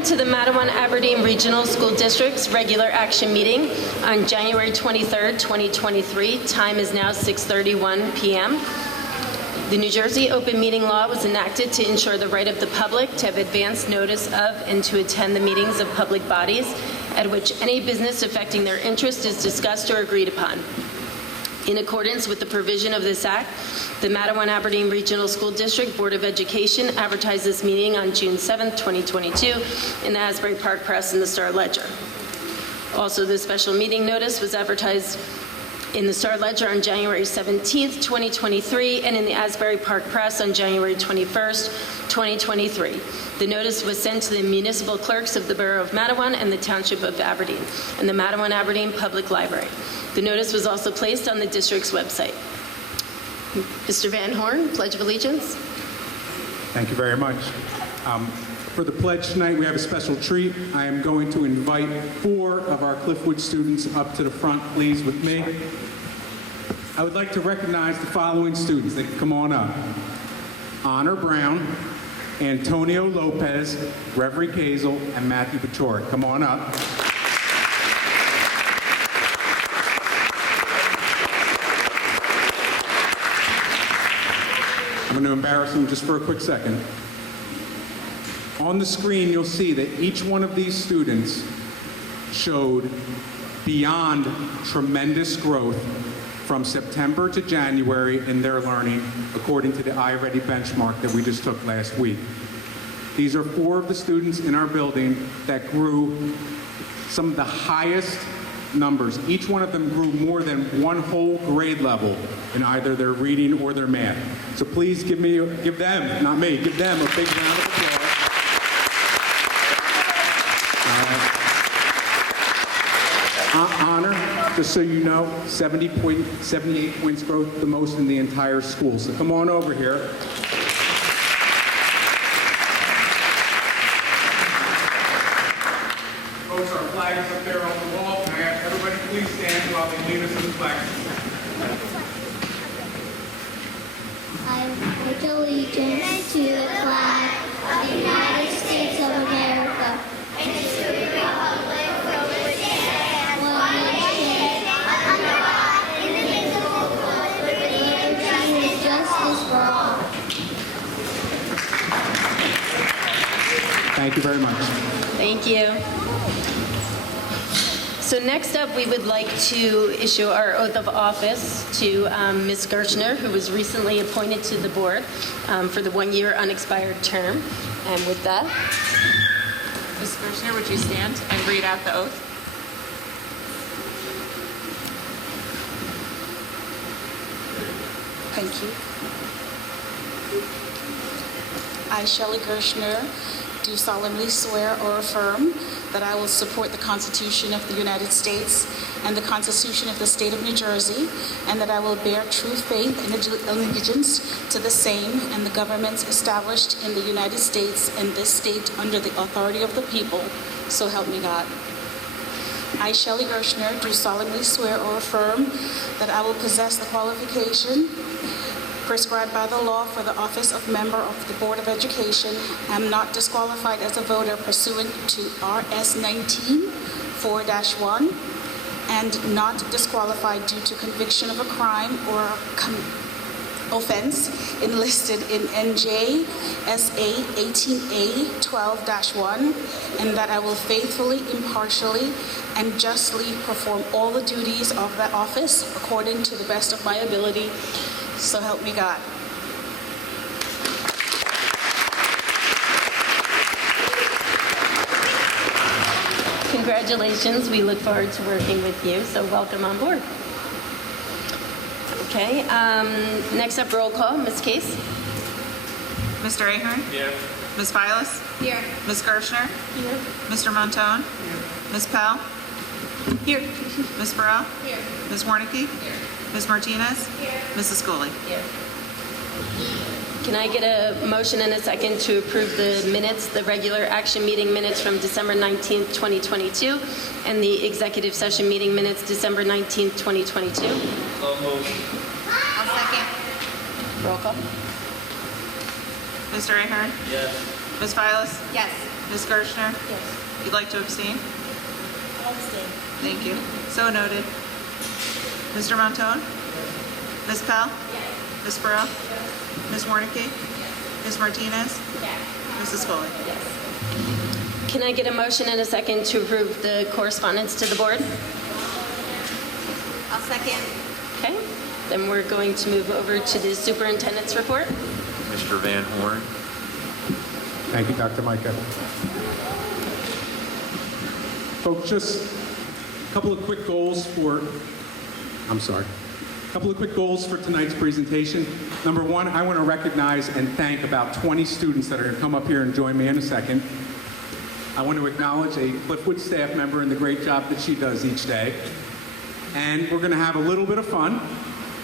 Welcome to the Matawan-Aberdeen Regional School District's regular action meeting on January 23rd, 2023. Time is now 6:31 p.m. The New Jersey Open Meeting Law was enacted to ensure the right of the public to have advance notice of and to attend the meetings of public bodies at which any business affecting their interest is discussed or agreed upon. In accordance with the provision of this act, the Matawan-Aberdeen Regional School District Board of Education advertised this meeting on June 7th, 2022 in the Asbury Park Press and the Star Ledger. Also, the special meeting notice was advertised in the Star Ledger on January 17th, 2023, and in the Asbury Park Press on January 21st, 2023. The notice was sent to the municipal clerks of the Borough of Matawan and the Township of Aberdeen and the Matawan-Aberdeen Public Library. The notice was also placed on the district's website. Mr. Van Horn, Pledge of Allegiance. Thank you very much. For the pledge tonight, we have a special treat. I am going to invite 4 of our Cliffwood students up to the front, please, with me. I would like to recognize the following students. They can come on up. Honor Brown, Antonio Lopez, Reverie Kazel, and Matthew Pachori. Come on up. I'm going to embarrass them just for a quick second. On the screen, you'll see that each one of these students showed beyond tremendous growth from September to January in their learning, according to the iReady benchmark that we just took last week. These are 4 of the students in our building that grew some of the highest numbers. Each one of them grew more than 1 whole grade level in either their reading or their math. So please give them, not me, give them a big round of applause. Honor, just so you know, 78 points growth, the most in the entire school. So come on over here. Folks, our flag is up there on the wall. Can I ask everybody please stand while they lead us in the flag? I pledge allegiance to the flag of the United States of America and to the republic for which it stands, one nation, under God, indivisible, with liberty and justice for all. Thank you very much. Thank you. So next up, we would like to issue our oath of office to Ms. Gershner, who was recently appointed to the board for the 1-year unexpired term. And with that, Ms. Gershner, would you stand and read out the oath? Thank you. I, Shelley Gershner, do solemnly swear or affirm that I will support the Constitution of the United States and the Constitution of the State of New Jersey, and that I will bear true faith and allegiance to the same and the governments established in the United States and this state under the authority of the people, so help me God. I, Shelley Gershner, do solemnly swear or affirm that I will possess the qualification prescribed by the law for the office of member of the Board of Education, am not disqualified as a voter pursuant to RS 19-4-1, and not disqualified due to conviction of a crime or offense enlisted in NJ SA 18A 12-1, and that I will faithfully, impartially, and justly perform all the duties of that office according to the best of my ability. So help me God. congratulations. We look forward to working with you, so welcome on board. Okay, next up, roll call. Ms. Case? Mr. Ahern? Here. Ms. Vilas? Here. Ms. Gershner? Here. Mr. Montone? Here. Ms. Pell? Here. Ms. Burrell? Here. Ms. Warnicki? Here. Ms. Martinez? Here. Mrs. Scully? Here. Can I get a motion and a second to approve the minutes, the regular action meeting minutes from December 19th, 2022, and the executive session meeting minutes December 19th, 2022? So moved. I'll second. Roll call. Mr. Ahern? Yes. Ms. Vilas? Yes. Ms. Gershner? Yes. You'd like to abstain? Abstain. Thank you. So noted. Mr. Montone? Ms. Pell? Yes. Ms. Burrell? Ms. Warnicki? Ms. Martinez? Yes. Mrs. Foley? Yes. Can I get a motion and a second to approve the correspondence to the board? I'll second. Okay, then we're going to move over to the superintendent's report. Mr. Van Horn. Thank you, Dr. Micah. Folks, just a couple of quick goals for tonight's presentation. Number one, I want to recognize and thank about 20 students that are going to come up here and join me in a second. I want to acknowledge a Cliffwood staff member and the great job that she does each day. And we're going to have a little bit of fun.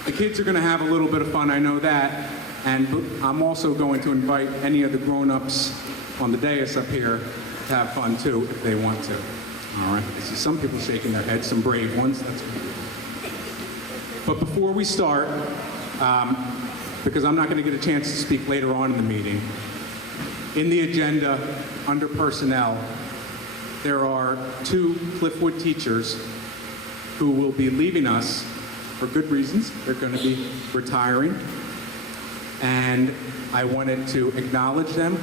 The kids are going to have a little bit of fun, I know that. And I'm also going to invite any of the grown-ups on the dais up here to have fun too, if they want to. All right, I see some people shaking their heads, some brave ones. That's good. But before we start, because I'm not going to get a chance to speak later on in the meeting, in the agenda, under personnel, there are 2 Cliffwood teachers who will be leaving us for good reasons. They're going to be retiring. And I wanted to acknowledge them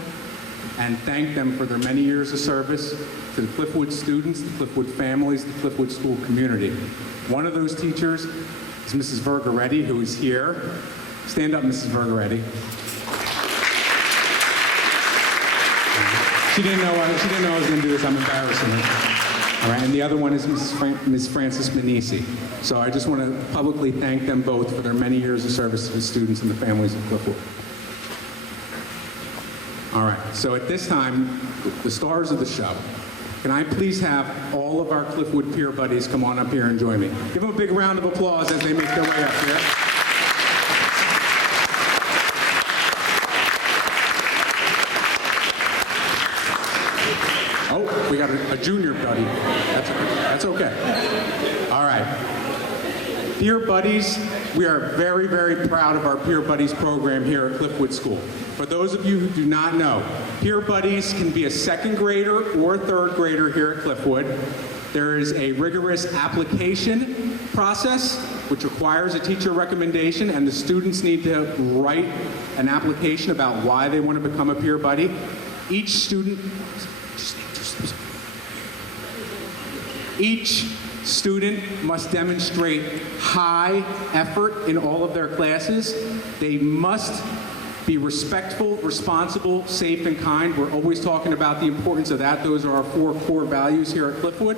and thank them for their many years of service to the Cliffwood students, the Cliffwood families, the Cliffwood school community. One of those teachers is Mrs. Vergaretti, who is here. Stand up, Mrs. Vergaretti. She didn't know I was going to do this. I'm embarrassing her. All right, and the other one is Ms. Frances Manisi. So I just want to publicly thank them both for their many years of service to the students and the families of Cliffwood. All right, so at this time, the stars of the show. Can I please have all of our Cliffwood peer buddies come on up here and join me? Give them a big round of applause as they make their way up here. Oh, we got a junior buddy. That's okay. All right. Peer Buddies, we are very, very proud of our Peer Buddies program here at Cliffwood School. For those of you who do not know, Peer Buddies can be a second grader or a third grader here at Cliffwood. There is a rigorous application process which requires a teacher recommendation, and the students need to write an application about why they want to become a peer buddy. Each student must demonstrate high effort in all of their classes. They must be respectful, responsible, safe, and kind. We're always talking about the importance of that. Those are our 4 core values here at Cliffwood.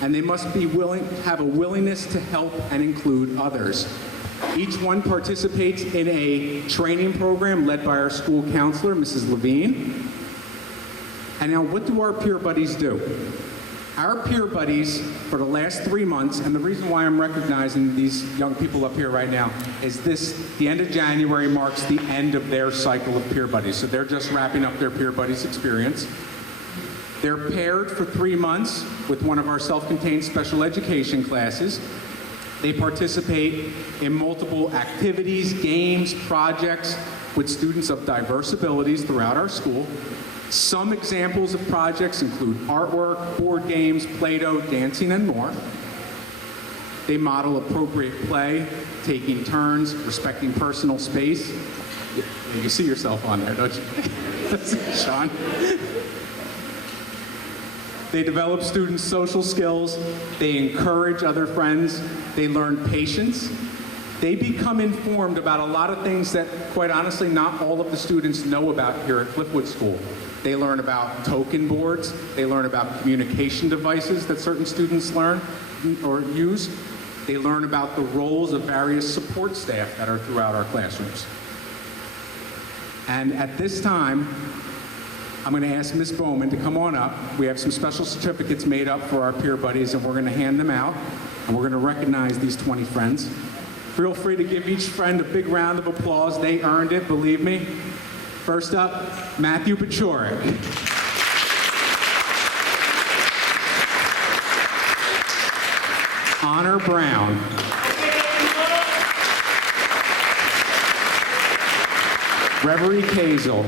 And they must be have a willingness to help and include others. Each one participates in a training program led by our school counselor, Mrs. Levine. And now, what do our peer buddies do? Our peer buddies, for the last 3 months, and the reason why I'm recognizing these young people up here right now, is the end of January marks the end of their cycle of peer buddies. So they're just wrapping up their peer buddies experience. They're paired for 3 months with one of our self-contained special education classes. They participate in multiple activities, games, projects with students of diverse abilities throughout our school. Some examples of projects include artwork, board games, Play-Doh, dancing, and more. They model appropriate play, taking turns, respecting personal space. You see yourself on there, don't you? Sean? They develop students' social skills. They encourage other friends. They learn patience. They become informed about a lot of things that, quite honestly, not all of the students know about here at Cliffwood School. They learn about token boards. They learn about communication devices that certain students learn or use. They learn about the roles of various support staff that are throughout our classrooms. And at this time, I'm going to ask Ms. Bowman to come on up. We have some special certificates made up for our peer buddies, and we're going to hand them out, and we're going to recognize these 20 friends. Feel free to give each friend a big round of applause. They earned it, believe me. First up, Matthew Pachorik. Honor Brown. Reverie Kazel.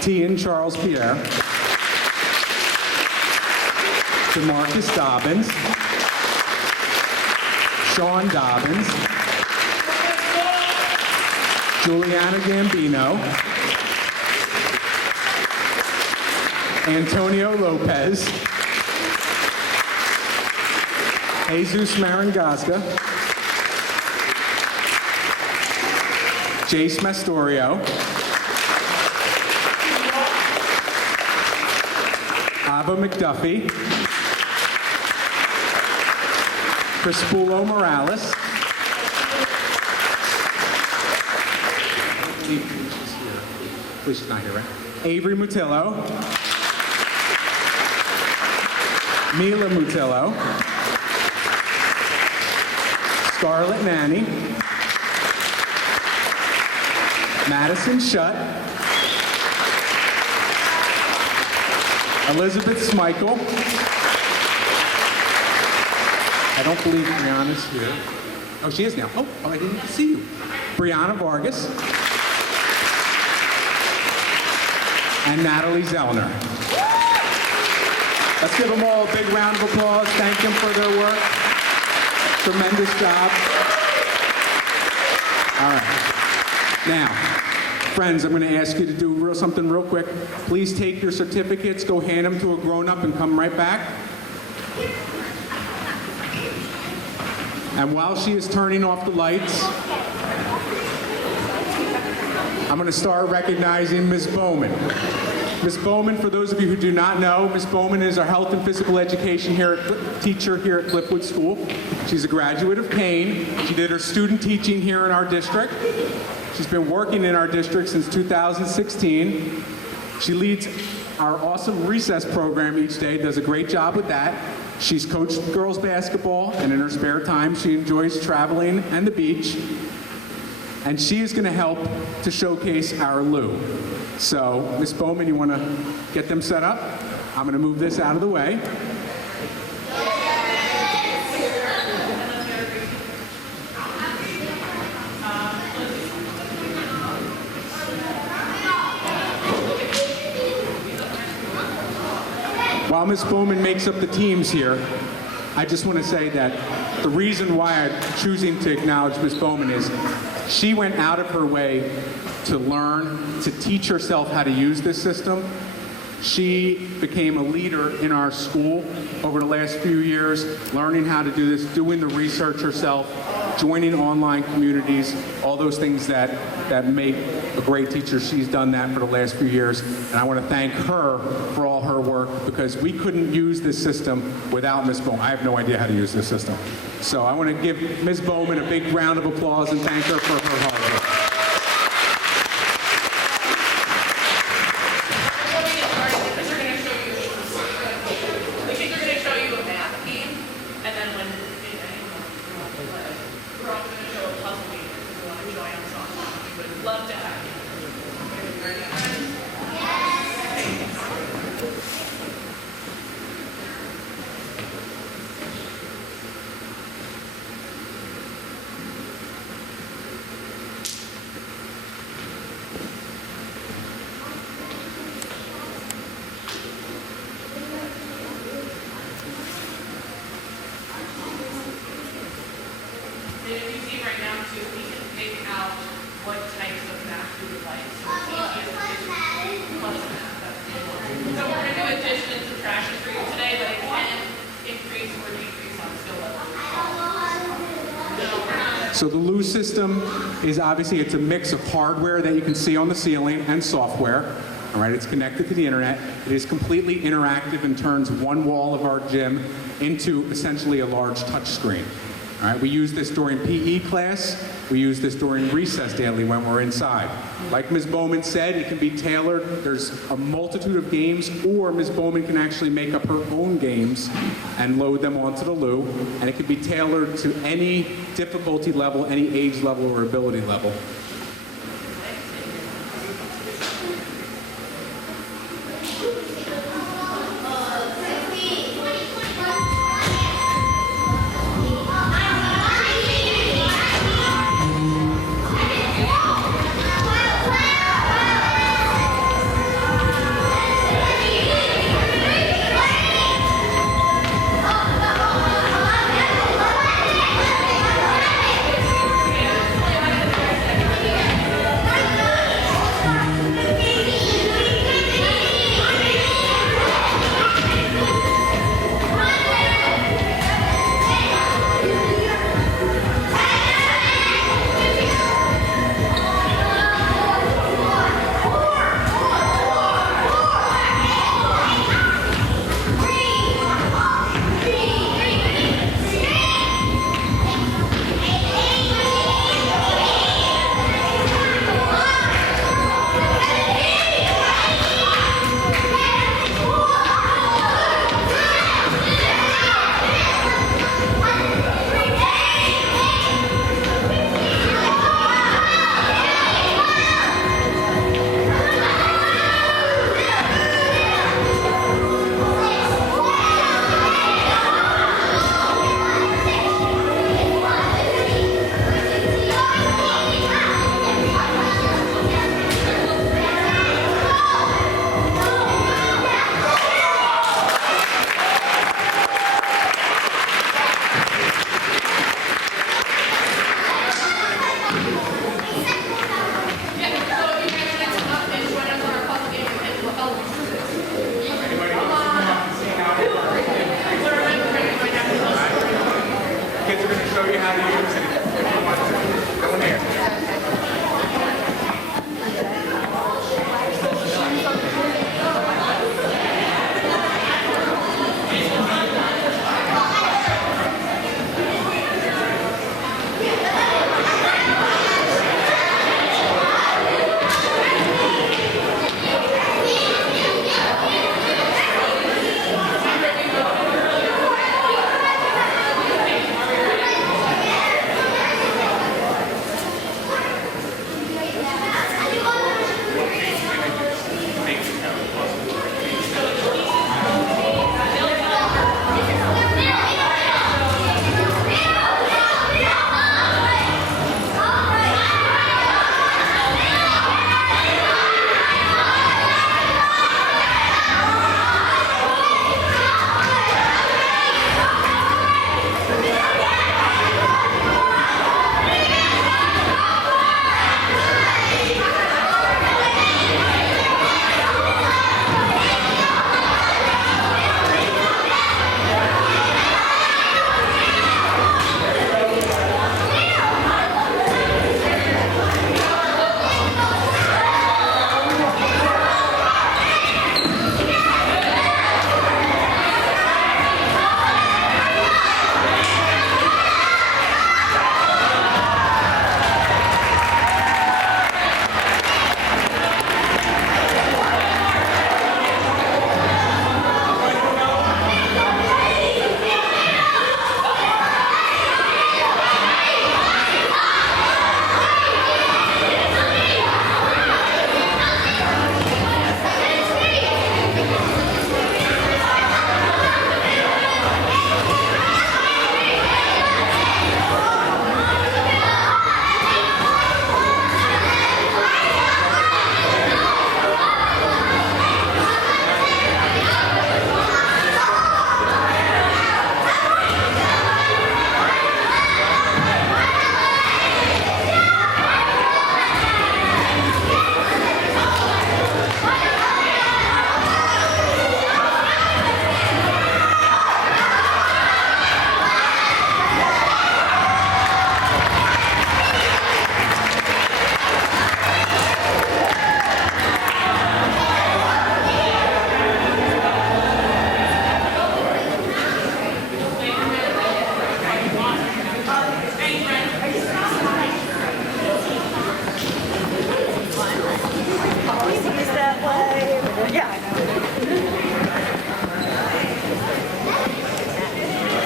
Tian Charles Pierre, DeMarcus Dobbins, Sean Dobbins, Juliana Gambino, Antonio Lopez, Jesus Marangasca, Jace Mastorio, Abba McDuffie, Crispulo Morales, please not here, right? Avery Mutillo, Mila Mutillo, Scarlett Manny, Madison Shutt, Elizabeth Smeichel. I don't believe Brianna's here. Oh, she is now. Oh, I didn't even see you. Brianna Vargas and Natalie Zellner. Let's give them all a big round of applause. Thank them for their work. Tremendous job. All right. Now, friends, I'm going to ask you to do something real quick. Please take your certificates, go hand them to a grown-up, and come right back. And while she is turning off the lights, I'm going to start recognizing Ms. Bowman. Ms. Bowman, for those of you who do not know, Ms. Bowman is our health and physical education teacher here at Cliffwood School. She's a graduate of Kane. She did her student teaching here in our district. She's been working in our district since 2016. She leads our awesome recess program each day, does a great job with that. She's coached girls basketball, and in her spare time, she enjoys traveling and the beach. And she is going to help to showcase our Lou. So, Ms. Bowman, you want to get them set up? I'm going to move this out of the way. While Ms. Bowman makes up the teams here, I just want to say that the reason why I'm choosing to acknowledge Ms. Bowman is she went out of her way to learn, to teach herself how to use this system. She became a leader in our school over the last few years, learning how to do this, doing the research herself, joining online communities, all those things that make a great teacher. She's done that for the last few years, and I want to thank her for all her work, because we couldn't use this system without Ms. Bowman. I have no idea how to use this system. So I want to give Ms. Bowman a big round of applause and thank her for her hard work. If you see right now too, we can pick out what types of math we would like. So we're going to do addition and subtraction for you today, but it can increase or decrease on skill level. So the Lou system is obviously, it's a mix of hardware that you can see on the ceiling and software. All right, it's connected to the internet. It is completely interactive and turns one wall of our gym into essentially a large touch screen. All right, we use this during PE class. We use this during recess daily when we're inside. Like Ms. Bowman said, it can be tailored. There's a multitude of games, or Ms. Bowman can actually make up her own games and load them onto the Lou, and it can be tailored to any difficulty level, any age level, or ability level.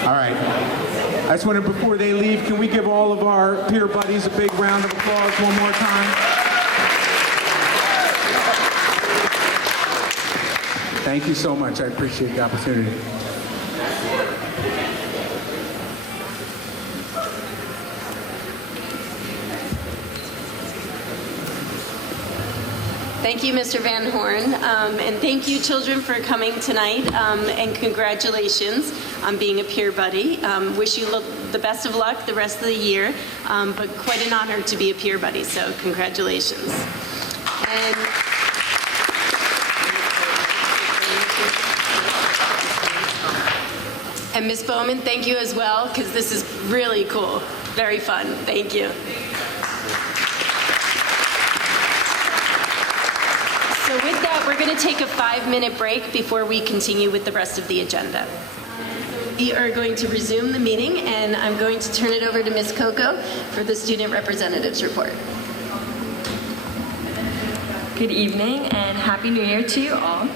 All right. I just wanted, before they leave, can we give all of our peer buddies a big round of applause one more time? Thank you so much. I appreciate the opportunity. Thank you, Mr. Van Horn, and thank you, children, for coming tonight, and congratulations on being a peer buddy. Wish you the best of luck the rest of the year, but quite an honor to be a peer buddy, so congratulations. And Ms. Bowman, thank you as well, because this is really cool, very fun. Thank you. So with that, we're going to take a 5-minute break before we continue with the rest of the agenda. We are going to resume the meeting, and I'm going to turn it over to Ms. Coco for the student representatives report. Good evening and Happy New Year to you all.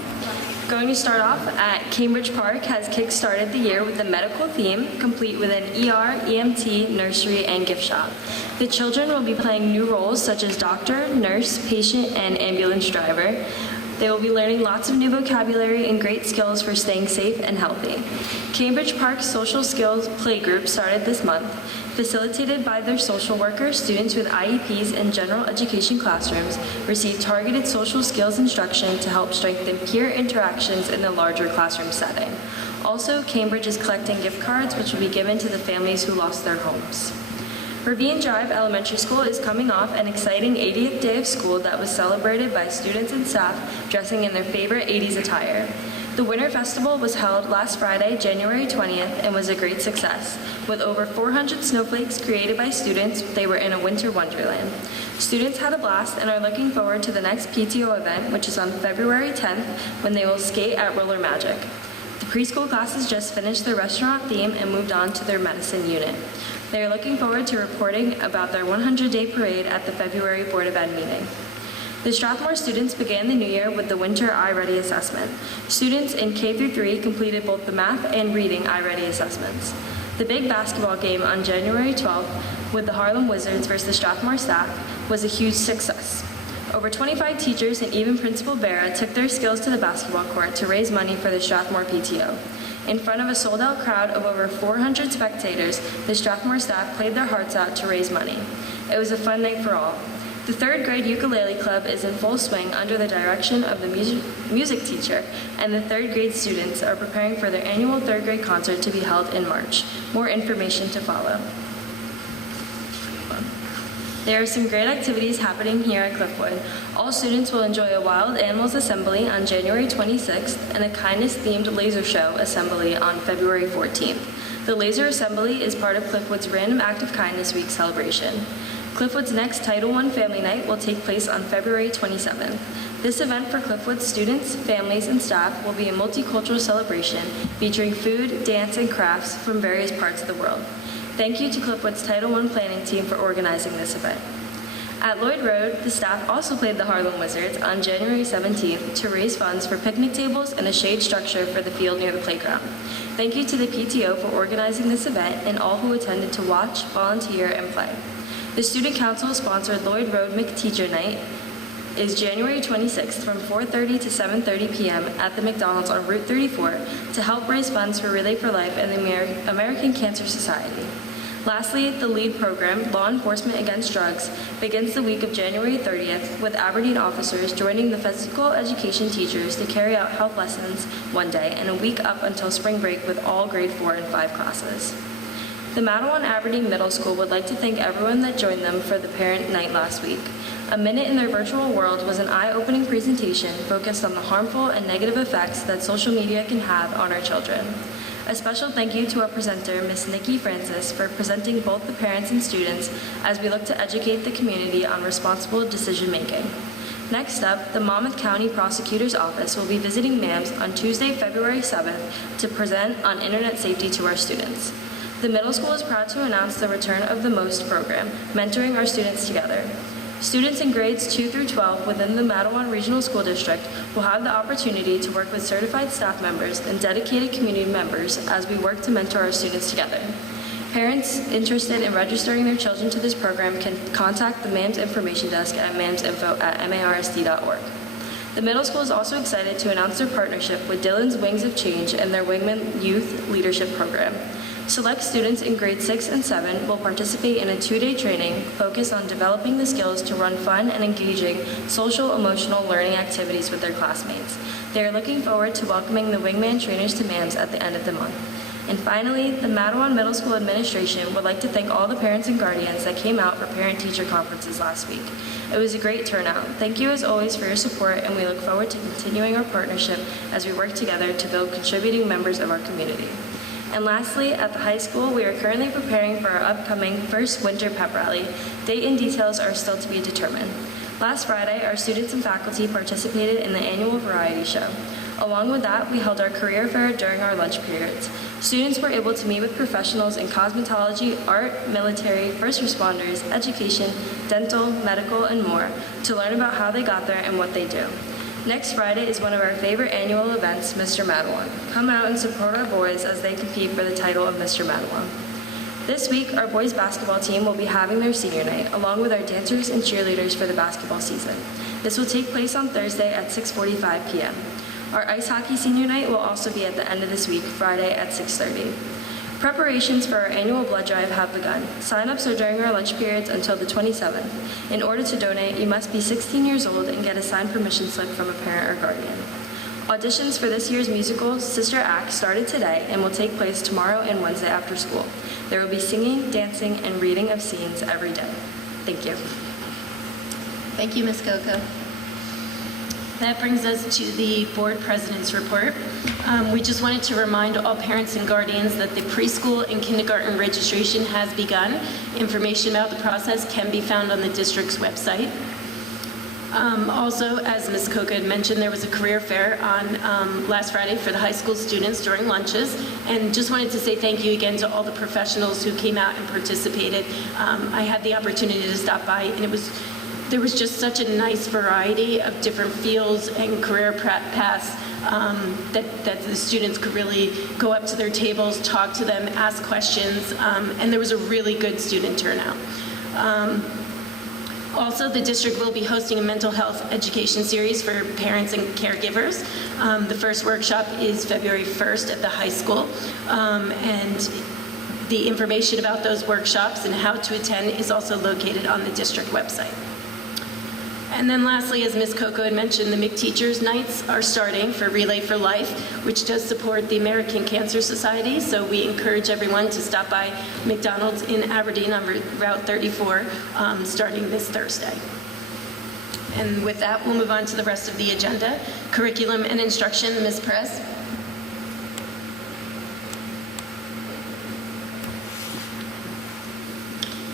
Going to start off at Cambridge Park has kick-started the year with a medical theme, complete with an ER, EMT, nursery, and gift shop. The children will be playing new roles such as doctor, nurse, patient, and ambulance driver. They will be learning lots of new vocabulary and great skills for staying safe and healthy. Cambridge Park's Social Skills Playgroup started this month. Facilitated by their social workers, students with IEPs and general education classrooms receive targeted social skills instruction to help strengthen peer interactions in the larger classroom setting. Also, Cambridge is collecting gift cards which will be given to the families who lost their homes. Ravine Drive Elementary School is coming off an exciting 80th day of school that was celebrated by students and staff dressing in their favorite 80s attire. The Winter Festival was held last Friday, January 20th, and was a great success. With over 400 snowflakes created by students, they were in a winter wonderland. Students had a blast and are looking forward to the next PTO event, which is on February 10th, when they will skate at Roller Magic. The preschool classes just finished their restaurant theme and moved on to their medicine unit. They are looking forward to reporting about their 100-day parade at the February Board of Ed meeting. The Strathmore students began the new year with the Winter iReady assessment. Students in K-3 completed both the math and reading iReady assessments. The big basketball game on January 12th with the Harlem Wizards versus the Strathmore staff was a huge success. Over 25 teachers and even Principal Barra took their skills to the basketball court to raise money for the Strathmore PTO. In front of a sold-out crowd of over 400 spectators, the Strathmore staff played their hearts out to raise money. It was a fun night for all. The 3rd grade ukulele club is in full swing under the direction of the music teacher, and the 3rd grade students are preparing for their annual 3rd grade concert to be held in March. More information to follow. There are some great activities happening here at Cliffwood. All students will enjoy a wild animals assembly on January 26th and a kindness-themed laser show assembly on February 14th. The laser assembly is part of Cliffwood's Random Act of Kindness Week celebration. Cliffwood's next Title I Family Night will take place on February 27th. This event for Cliffwood students, families, and staff will be a multicultural celebration featuring food, dance, and crafts from various parts of the world. Thank you to Cliffwood's Title I planning team for organizing this event. At Lloyd Road, the staff also played the Harlem Wizards on January 17th to raise funds for picnic tables and a shade structure for the field near the playground. Thank you to the PTO for organizing this event and all who attended to watch, volunteer, and play. The Student Council sponsored Lloyd Road McTeacher Night is January 26th from 4:30 to 7:30 p.m. at the McDonald's on Route 34 to help raise funds for Relay for Life and the American Cancer Society. Lastly, the LEAD program, Law Enforcement Against Drugs, begins the week of January 30th with Aberdeen officers joining the physical education teachers to carry out health lessons one day and a week up until spring break with all grade 4 and 5 classes. The Madawan Aberdeen Middle School would like to thank everyone that joined them for the parent night last week. A Minute in Their Virtual World was an eye-opening presentation focused on the harmful and negative effects that social media can have on our children. A special thank you to our presenter, Ms. Nikki Francis, for presenting both the parents and students as we look to educate the community on responsible decision-making. Next up, the Monmouth County Prosecutor's Office will be visiting MAMS on Tuesday, February 7th to present on internet safety to our students. The middle school is proud to announce the return of the MOST program, mentoring our students together. Students in grades 2 through 12 within the Mattawan Regional School District will have the opportunity to work with certified staff members and dedicated community members as we work to mentor our students together. Parents interested in registering their children to this program can contact the MAMS Information Desk at mamsinfo@marsd.org. The middle school is also excited to announce their partnership with Dillon's Wings of Change and their Wingman Youth Leadership Program. Select students in grades 6 and 7 will participate in a 2-day training focused on developing the skills to run fun and engaging social-emotional learning activities with their classmates. They are looking forward to welcoming the Wingman trainers to MAMS at the end of the month. And finally, the Mattawan Middle School Administration would like to thank all the parents and guardians that came out for parent-teacher conferences last week. It was a great turnout. Thank you as always for your support, and we look forward to continuing our partnership as we work together to build contributing members of our community. And lastly, at the high school, we are currently preparing for our upcoming first winter pep rally. Date and details are still to be determined. Last Friday, our students and faculty participated in the annual variety show. Along with that, we held our career fair during our lunch periods. Students were able to meet with professionals in cosmetology, art, military, first responders, education, dental, medical, and more to learn about how they got there and what they do. Next Friday is one of our favorite annual events, Mr. Mattawan. Come out and support our boys as they compete for the title of Mr. Mattawan. This week, our boys basketball team will be having their senior night, along with our dancers and cheerleaders for the basketball season. This will take place on Thursday at 6:45 p.m. Our ice hockey senior night will also be at the end of this week, Friday at 6:30. Preparations for our annual blood drive have begun. Sign-ups are during our lunch periods until the 27th. In order to donate, you must be 16 years old and get a signed permission slip from a parent or guardian. Auditions for this year's musical, Sister Act, started today and will take place tomorrow and Wednesday after school. There will be singing, dancing, and reading of scenes every day. Thank you. Thank you, Ms. Coco. That brings us to the board president's report. We just wanted to remind all parents and guardians that the preschool and kindergarten registration has begun. Information about the process can be found on the district's website. Also, as Ms. Coca had mentioned, there was a career fair on last Friday for the high school students during lunches, and just wanted to say thank you again to all the professionals who came out and participated. I had the opportunity to stop by, and there was just such a nice variety of different fields and career paths that the students could really go up to their tables, talk to them, ask questions, and there was a really good student turnout. Also, the district will be hosting a mental health education series for parents and caregivers. The first workshop is February 1st at the high school, and the information about those workshops and how to attend is also located on the district website. And then lastly, as Ms. Coco had mentioned, the McTeachers Nights are starting for Relay for Life, which does support the American Cancer Society. So we encourage everyone to stop by McDonald's in Aberdeen on Route 34 starting this Thursday. And with that, we'll move on to the rest of the agenda. Curriculum and instruction, Ms. Perez.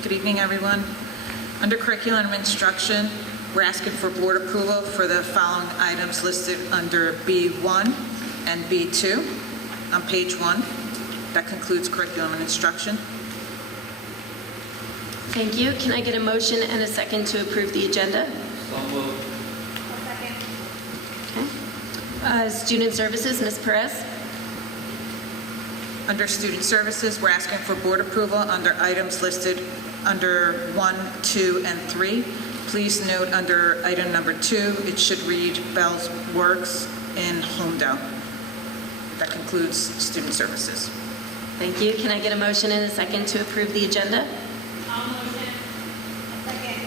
Good evening, everyone. Under curriculum and instruction, we're asking for board approval for the following items listed under B1 and B2 on page 1. That concludes curriculum and instruction. Thank you. Can I get a motion and a second to approve the agenda? So moved. Okay. Student Services, Ms. Perez. Under student services, we're asking for board approval under items listed under 1, 2, and 3. Please note under item number 2, it should read Bell's Works in Homedale. That concludes student services. Thank you. Can I get a motion and a second to approve the agenda? I'll motion. Second.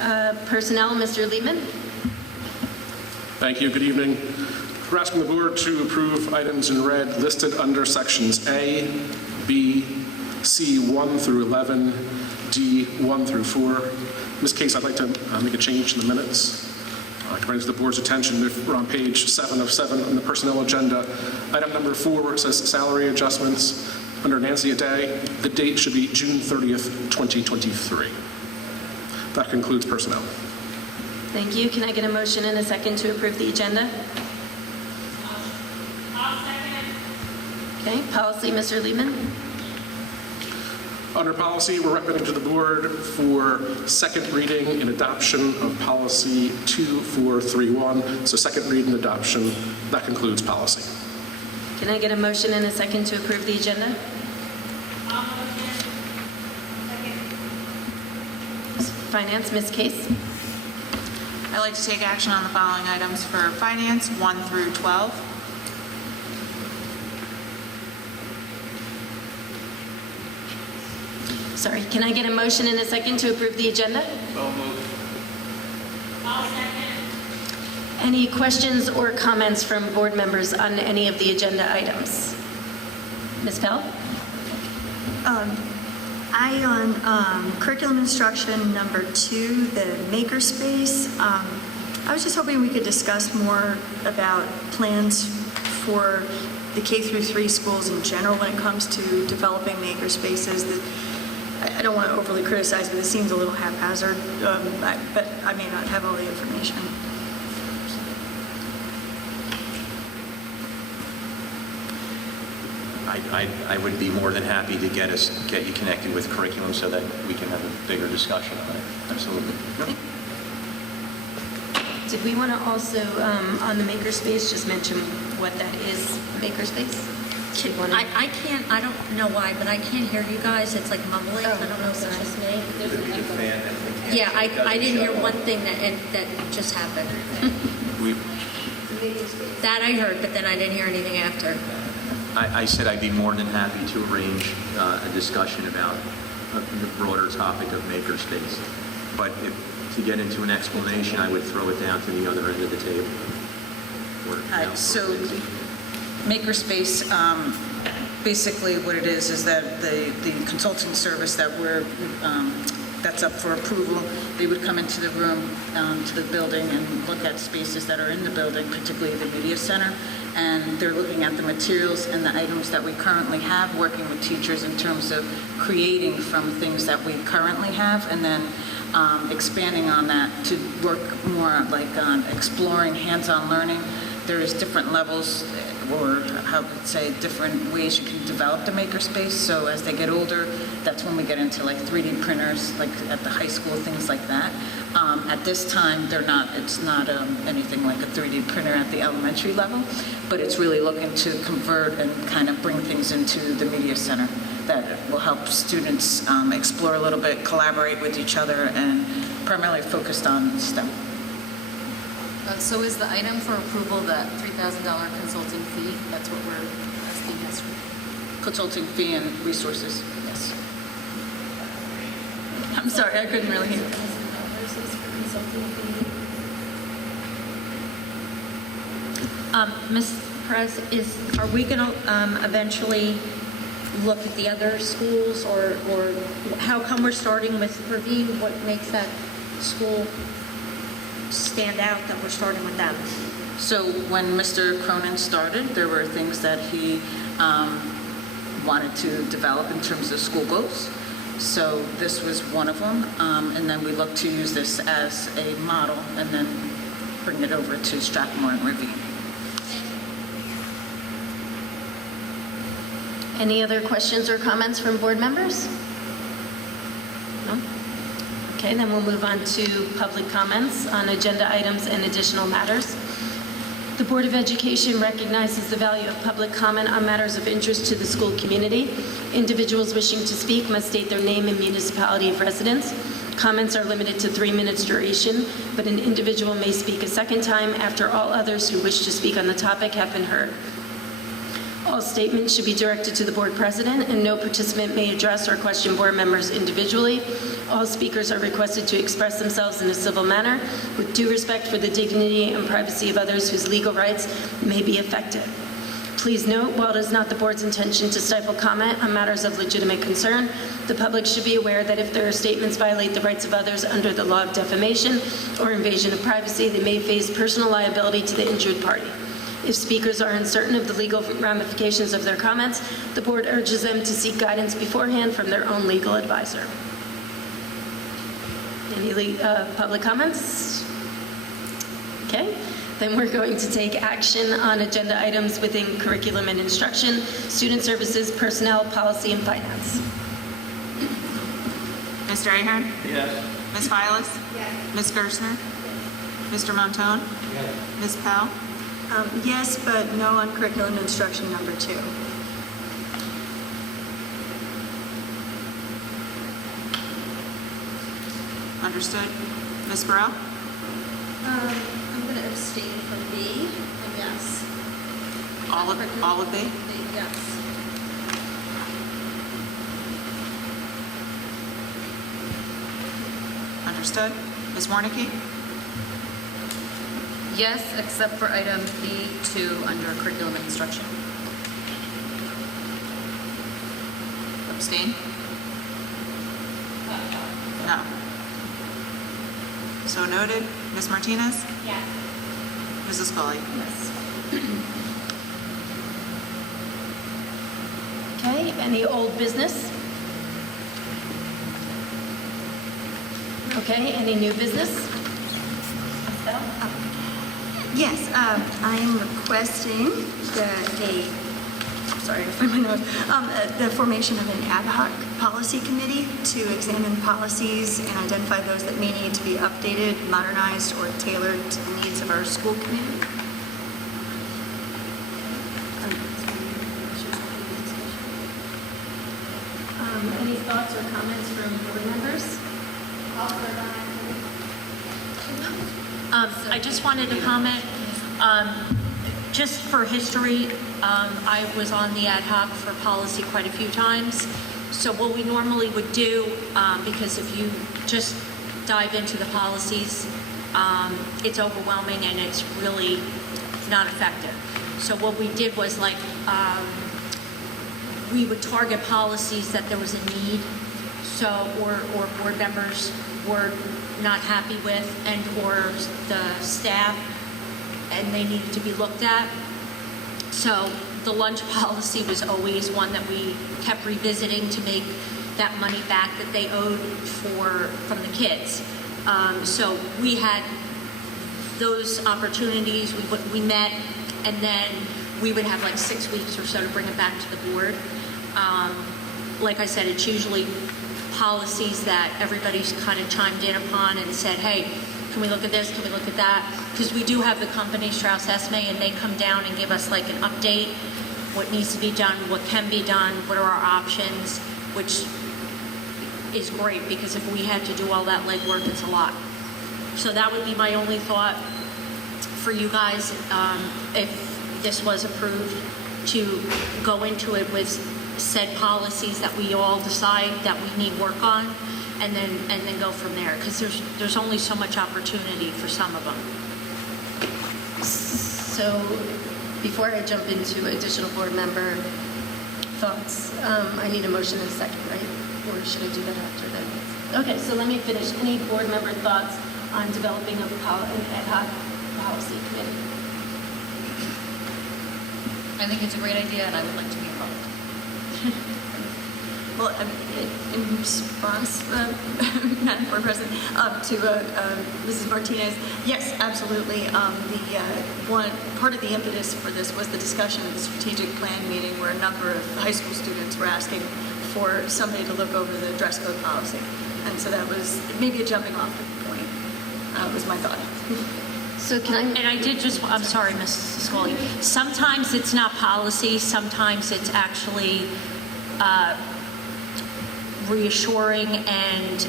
Okay. Personnel, Mr. Liebman. Thank you. Good evening. We're asking the board to approve items in red listed under sections A, B, C 1 through 11, D 1 through 4. In this case, I'd like to make a change in the minutes. I can bring to the board's attention if we're on page 7 of 7 on the personnel agenda. Item number 4, where it says salary adjustments, under Nancy Aday, the date should be June 30th, 2023. That concludes personnel. Thank you. Can I get a motion and a second to approve the agenda? I'll second. Okay. Policy, Mr. Liebman. Under policy, we're recommending to the board for second reading and adoption of policy 2431. So second read and adoption, that concludes policy. Can I get a motion and a second to approve the agenda? Finance, Ms. Case. I'd like to take action on the following items for finance, 1 through 12. Sorry, can I get a motion and a second to approve the agenda? Any questions or comments from board members on any of the agenda items? Ms. Pell? I on curriculum instruction number 2, the makerspace. I was just hoping we could discuss more about plans for the K through 3 schools in general when it comes to developing makerspaces. I don't want to overly criticize, but it seems a little haphazard, but I may not have all the information. I would be more than happy to get you connected with curriculum so that we can have a bigger discussion on it. Absolutely. Yep. Did we want to also, on the makerspace, just mention what that is, makerspace? I can't, I don't know why, but I can't hear you guys. It's like mumbling. I don't know if it's just me. Yeah, I didn't hear one thing that just happened. That I heard, but then I didn't hear anything after. I said I'd be more than happy to arrange a discussion about the broader topic of makerspace. But to get into an explanation, I would throw it down to the other end of the table. So Makerspace, basically what it is that the consulting service that that's up for approval, they would come into the room, to the building and look at spaces that are in the building, particularly the media center, and they're looking at the materials and the items that we currently have, working with teachers in terms of creating from things that we currently have, and then expanding on that to work more like on exploring hands-on learning. There's different levels, or how could say, different ways you can develop the makerspace. So as they get older, that's when we get into like 3D printers, like at the high school, things like that. At this time, it's not anything like a 3D printer at the elementary level, but it's really looking to convert and kind of bring things into the media center that will help students explore a little bit, collaborate with each other, and primarily focused on STEM. So is the item for approval that $3,000 consulting fee? That's what we're asking us for? Consulting fee and resources, yes. I'm sorry, I couldn't really hear. Ms. Perez, are we going to eventually look at the other schools, or how come we're starting with Revere? What makes that school stand out that we're starting with them? So when Mr. Cronin started, there were things that he wanted to develop in terms of school goals. So this was one of them, and then we look to use this as a model and then bring it over to Strathmore and Revere. Any other questions or comments from board members? No? Okay, then we'll move on to public comments on agenda items and additional matters. The Board of Education recognizes the value of public comment on matters of interest to the school community. Individuals wishing to speak must state their name and municipality of residence. Comments are limited to 3 minutes duration, but an individual may speak a second time after all others who wish to speak on the topic have been heard. All statements should be directed to the board president, and no participant may address or question board members individually. All speakers are requested to express themselves in a civil manner with due respect for the dignity and privacy of others whose legal rights may be affected. Please note, while it is not the board's intention to stifle comment on matters of legitimate concern, the public should be aware that if their statements violate the rights of others under the law of defamation or invasion of privacy, they may face personal liability to the injured party. If speakers are uncertain of the legal ramifications of their comments, the board urges them to seek guidance beforehand from their own legal advisor. Any public comments? Okay, then we're going to take action on agenda items within curriculum and instruction, student services, personnel, policy, and finance. Mr. Ahern? Yes. Ms. Vilas? Yes. Ms. Gerstner? Mr. Montone? Yes. Ms. Powell? Yes, but no on curriculum instruction number 2. Understood. Ms. Burrell? I'm going to abstain from B, and yes. All of B? Yes. Understood. Ms. Warnicki? Yes, except for item B2 under curriculum and instruction. Abstain? No. So noted. Ms. Martinez? Yes. Mrs. Scully? Yes. Okay, any old business? Okay, any new business? Estelle? Yes, I am requesting the formation of an ad hoc policy committee to examine policies and identify those that may need to be updated, modernized, or tailored to the needs of our school community. Any thoughts or comments from board members? I just wanted to comment, just for history, I was on the ad hoc for policy quite a few times. So what we normally would do, because if you just dive into the policies, it's overwhelming and it's really not effective. So what we did was we would target policies that there was a need, so or board members were not happy with, and or the staff, and they needed to be looked at. So the lunch policy was always one that we kept revisiting to make that money back that they owed from the kids. So we had those opportunities. We met, and then we would have 6 weeks or so to bring it back to the board. Like I said, it's usually policies that everybody's kind of chimed in upon and said, hey, can we look at this, can we look at that? Because we do have the company, Strauss Esme, and they come down and give us an update, what needs to be done, what can be done, what are our options, which is great, because if we had to do all that legwork, it's a lot. So that would be my only thought for you guys, if this was approved, to go into it with said policies that we all decide that we need work on, and then go from there, because there's only so much opportunity for some of them. So before I jump into additional board member thoughts, I need a motion and a second, right? Or should I do that after that? Okay, so let me finish. Any board member thoughts on developing an ad hoc policy committee? I think it's a great idea, and I would like to be involved. Well, in response, Madam Board President, to Mrs. Martinez, yes, absolutely. One part of the impetus for this was the discussion of the strategic plan meeting, where a number of high school students were asking for somebody to look over the dress code policy, and so that was maybe a jumping off point. Was my thought. So can I? And I did I'm sorry, Mrs. Scully. Sometimes it's not policy, sometimes it's actually reassuring and,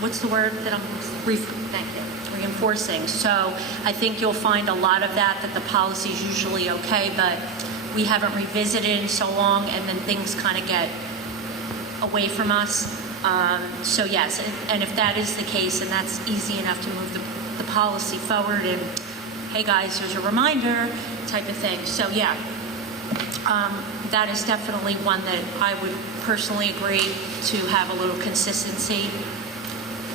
what's the word that thank you, reinforcing. So I think you'll find a lot of that the policy is usually okay, but we haven't revisited in so long, and then things kind of get away from us. So yes, and if that is the case, and that's easy enough to move the policy forward, and hey guys, here's a reminder type of thing. So yeah, that is definitely one that I would personally agree to have a little consistency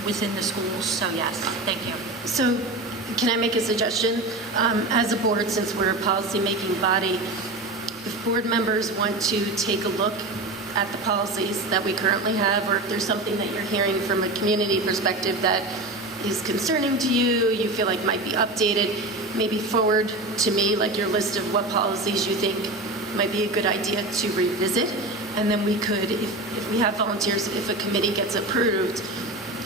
within the schools. So yes, thank you. So can I make a suggestion? As a board, since we're a policy-making body, if board members want to take a look at the policies that we currently have, or if there's something that you're hearing from a community perspective that is concerning to you, you feel like might be updated, maybe forward to me your list of what policies you think might be a good idea to revisit. And then we could, if we have volunteers, if a committee gets approved,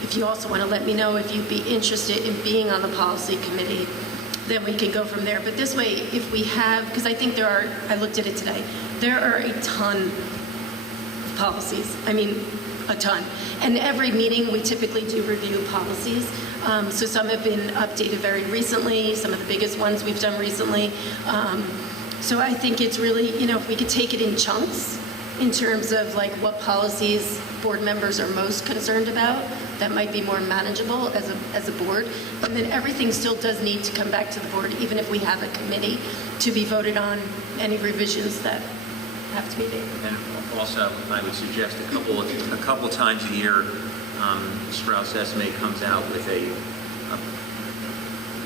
if you also want to let me know if you'd be interested in being on the policy committee, then we can go from there. But this way, if we have, because I think there are, I looked at it today, there are a ton of policies. I mean, a ton. And every meeting, we typically do review policies. So some have been updated very recently, some of the biggest ones we've done recently. So I think it's really, if we could take it in chunks in terms of like what policies board members are most concerned about, that might be more manageable as a board. And then everything still does need to come back to the board, even if we have a committee, to be voted on any revisions that have to be made. And also, I would suggest a couple times a year, Strauss Esme comes out with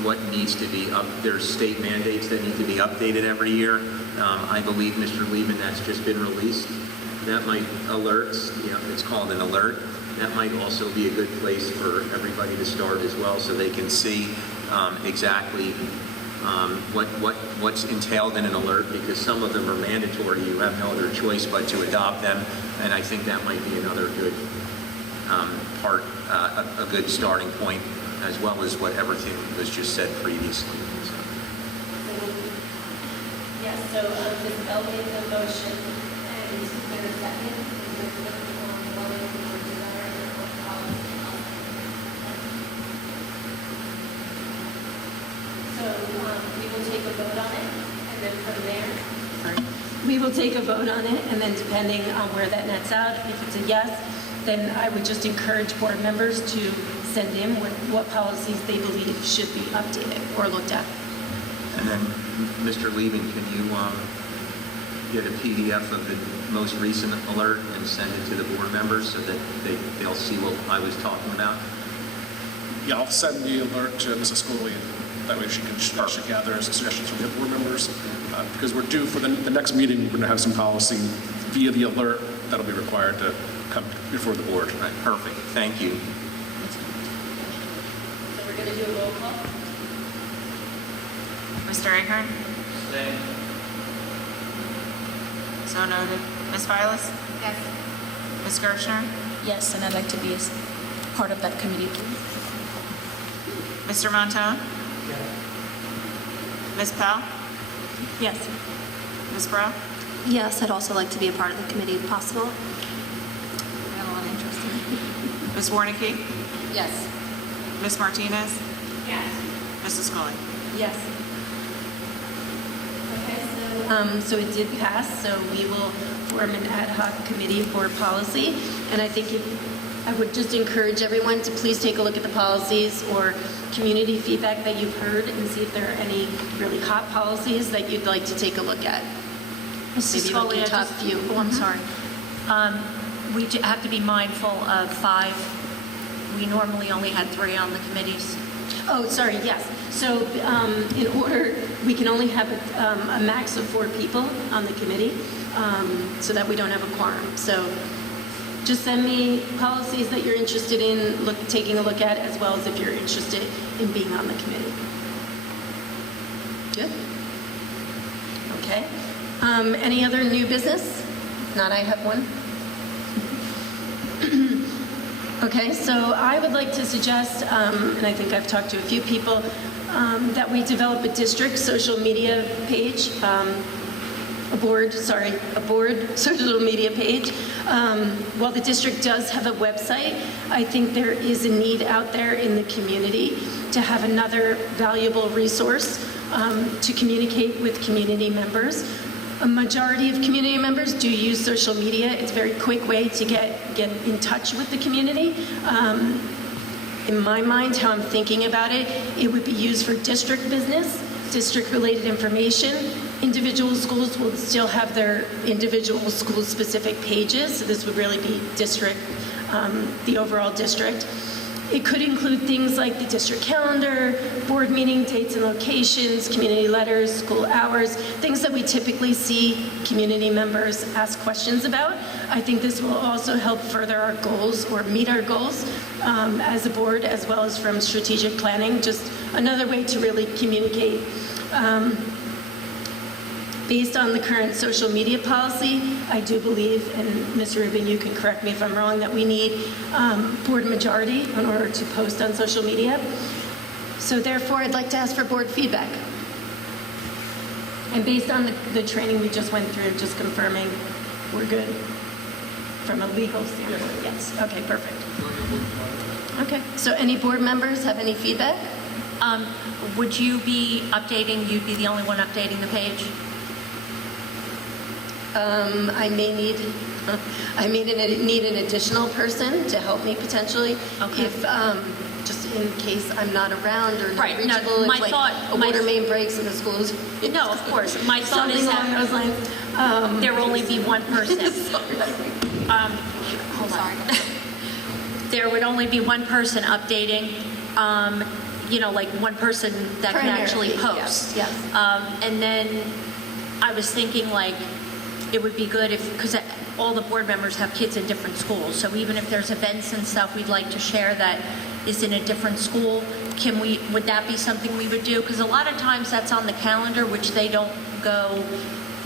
what needs to be up. There's state mandates that need to be updated every year. I believe, Mr. Lieben, that's just been released. That might alerts, it's called an alert. That might also be a good place for everybody to start as well, so they can see exactly what's entailed in an alert, because some of them are mandatory. You have no other choice but to adopt them, and I think that might be another good a good starting point, as well as what everything was just said previously. So. Yes, so Ms. Bell made the motion, and in a second, so we will take a vote on it, and then from there, we will take a vote on it, and then depending on where that nets out, if it's a yes, then I would just encourage board members to send in what policies they believe should be updated or looked at. And then, Mr. Lieben, can you get a PDF of the most recent alert and send it to the board members so that they'll see what I was talking about? Yeah, I'll send the alert to Mrs. Scully. That way she can gather some suggestions from the board members. Because we're due for the next meeting, we're going to have some policy via the alert that'll be required to come before the board. Right, perfect. Thank you. So we're going to do a roll call. Mr. Ahern? So noted. Ms. Vilas? Yes. Ms. Gershner? Yes, and I'd like to be part of that committee too. Mr. Montone? Ms. Pell? Yes. Ms. Brown? Yes, I'd also like to be a part of the committee if possible. I have a lot of interest in it. Ms. Warnicki? Yes. Ms. Martinez? Yes. Mrs. Scully? Yes. Okay, so it did pass, so we will form an ad hoc committee for policy. And I think I would just encourage everyone to please take a look at the policies or community feedback that you've heard and see if there are any really hot policies that you'd like to take a look at. Mrs. Maybe like Scully, your top few. Oh, I'm sorry. We have to be mindful of 5. We normally only had 3 on the committees. Oh, sorry, yes. So in order, we can only have a max of 4 people on the committee so that we don't have a quorum. So just send me policies that you're interested in taking a look at, as well as if you're interested in being on the committee. Good? Okay. Any other new business? If not, I have one. Okay, so I would like to suggest, and I think I've talked to a few people, that we develop a district social media page, a board social media page. While the district does have a website, I think there is a need out there in the community to have another valuable resource to communicate with community members. A majority of community members do use social media. It's a very quick way to get in touch with the community. In my mind, how I'm thinking about it, it would be used for district business, district-related information. Individual schools will still have their individual school-specific pages, so this would really be district, the overall district. It could include things like the district calendar, board meeting dates and locations, community letters, school hours, things that we typically see community members ask questions about. I think this will also help further our goals or meet our goals as a board, as well as from strategic planning, just another way to really communicate Based on the current social media policy, I do believe, and Mr. Rubin, you can correct me if I'm wrong, that we need board majority in order to post on social media. So therefore, I'd like to ask for board feedback. And based on the training we just went through, just confirming we're good from a legal standpoint. Yes. Okay, perfect. Okay, so any board members have any feedback? Would you be updating, you'd be the only one updating the page? I may need an additional person to help me potentially. Okay. If, just in case I'm not around or not Right, no, reachable, my if like thought- a my- water main breaks in the schools. No, of course. My thought is Something along those that lines. there will only be one person. Hold on. There would only be one person updating, like one person that can actually Primarily, post. yes. And then I was thinking like, it would be good if, because all the board members have kids in different schools, so even if there's events and stuff we'd like to share that is in a different school, would that be something we would do? Because a lot of times that's on the calendar, which they don't go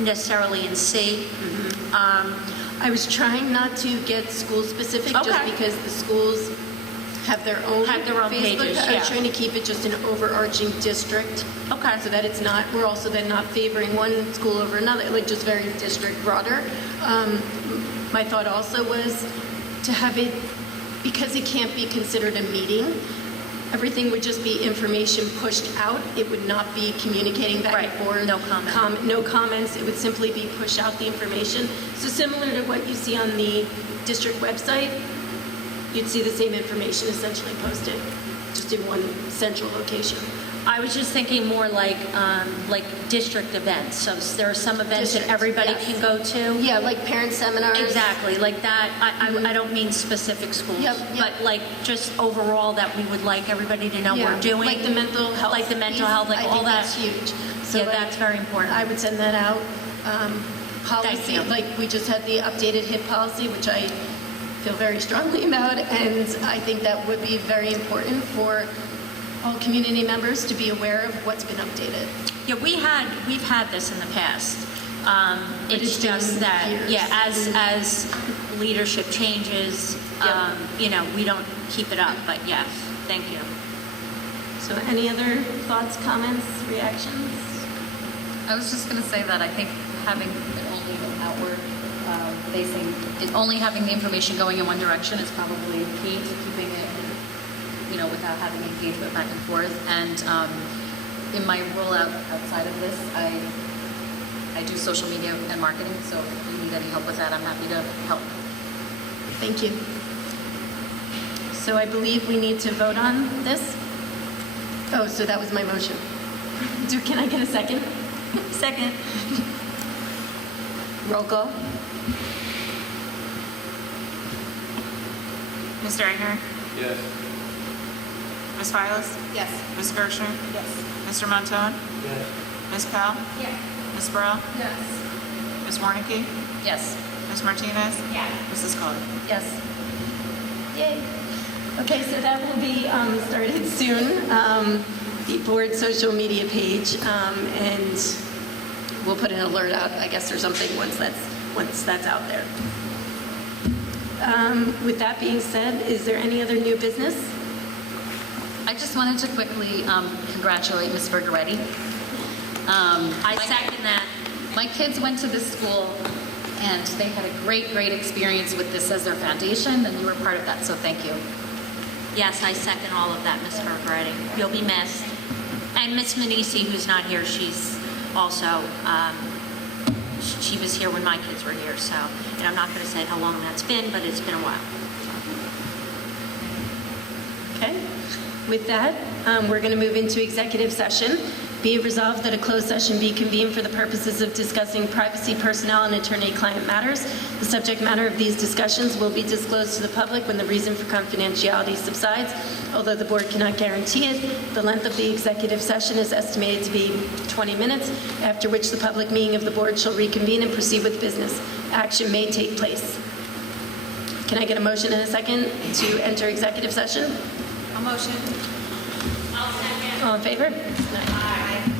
necessarily and see. I was trying not to get school specific just Okay. because the schools have their own Facebook pages, I yeah. was trying to keep it just an overarching district. Okay. So that it's not, we're also then not favoring one school over another, like just very district broader. My thought also was to have it, because it can't be considered a meeting, everything would just be information pushed out. It would not be communicating back and forth. No comment. No comments. It would simply be push out the information. So similar to what you see on the district website, you'd see the same information essentially posted, just in one central location. I was just thinking more like district events. So there are some events that District, everybody yes. can go to. Yeah, like parent seminars. Exactly, like that. I don't mean specific schools, Yep, yep. but like just overall that we would like everybody to know Yeah, we're doing. like the mental health. Like the mental piece, health, like I all think that. that's huge. So Yeah, like, that's very important. I would send that out. Policy, you. like we just had the updated HIP policy, which I feel very strongly about, and I think that would be very important for all community members to be aware of what's been updated. Yeah, we've had this in the past. It's it's been just that, years. as leadership changes, we don't keep it up, but yes, thank you. So any other thoughts, comments, reactions? I was just going to say that I think having it only an outward facing, only having the information going in one direction is probably key to keeping it, without having engagement back and forth. And in my role outside of this, I do social media and marketing, so if you need any help with that, I'm happy to help. Thank you. So I believe we need to vote on this? Oh, so that was my motion. Can I get a second? Second. Roll call. Mr. Eichner? Yes. Ms. Files? Yes. Ms. Gershner? Yes. Mr. Montone? Yes. Ms. Powell? Yes. Ms. Burrell? Yes. Ms. Warnicki? Yes. Ms. Martinez? Yes. Mrs. Scully? Yes. Yay. Okay, so that will be started soon, the board social media page, and we'll put an alert out, I guess, or something once that's out there. With that being said, is there any other new business? I just wanted to quickly congratulate Ms. Vergaretti. I second that. My kids went to this school, and they had a great, great experience with this as their foundation, and you were part of that, so thank you. Yes, I second all of that, Ms. Vergaretti. You'll be missed. And Ms. Manisi, who's not here, she's also, she was here when my kids were here, so, and I'm not going to say how long that's been, but it's been a while. Okay. With that, we're going to move into executive session. Be it resolved that a closed session be convened for the purposes of discussing privacy, personnel, and attorney-client matters. The subject matter of these discussions will be disclosed to the public when the reason for confidentiality subsides. Although the board cannot guarantee it, the length of the executive session is estimated to be 20 minutes, after which the public meeting of the board shall reconvene and proceed with business. Action may take place. Can I get a motion and a second to enter executive session? A motion. All in favor? Aye.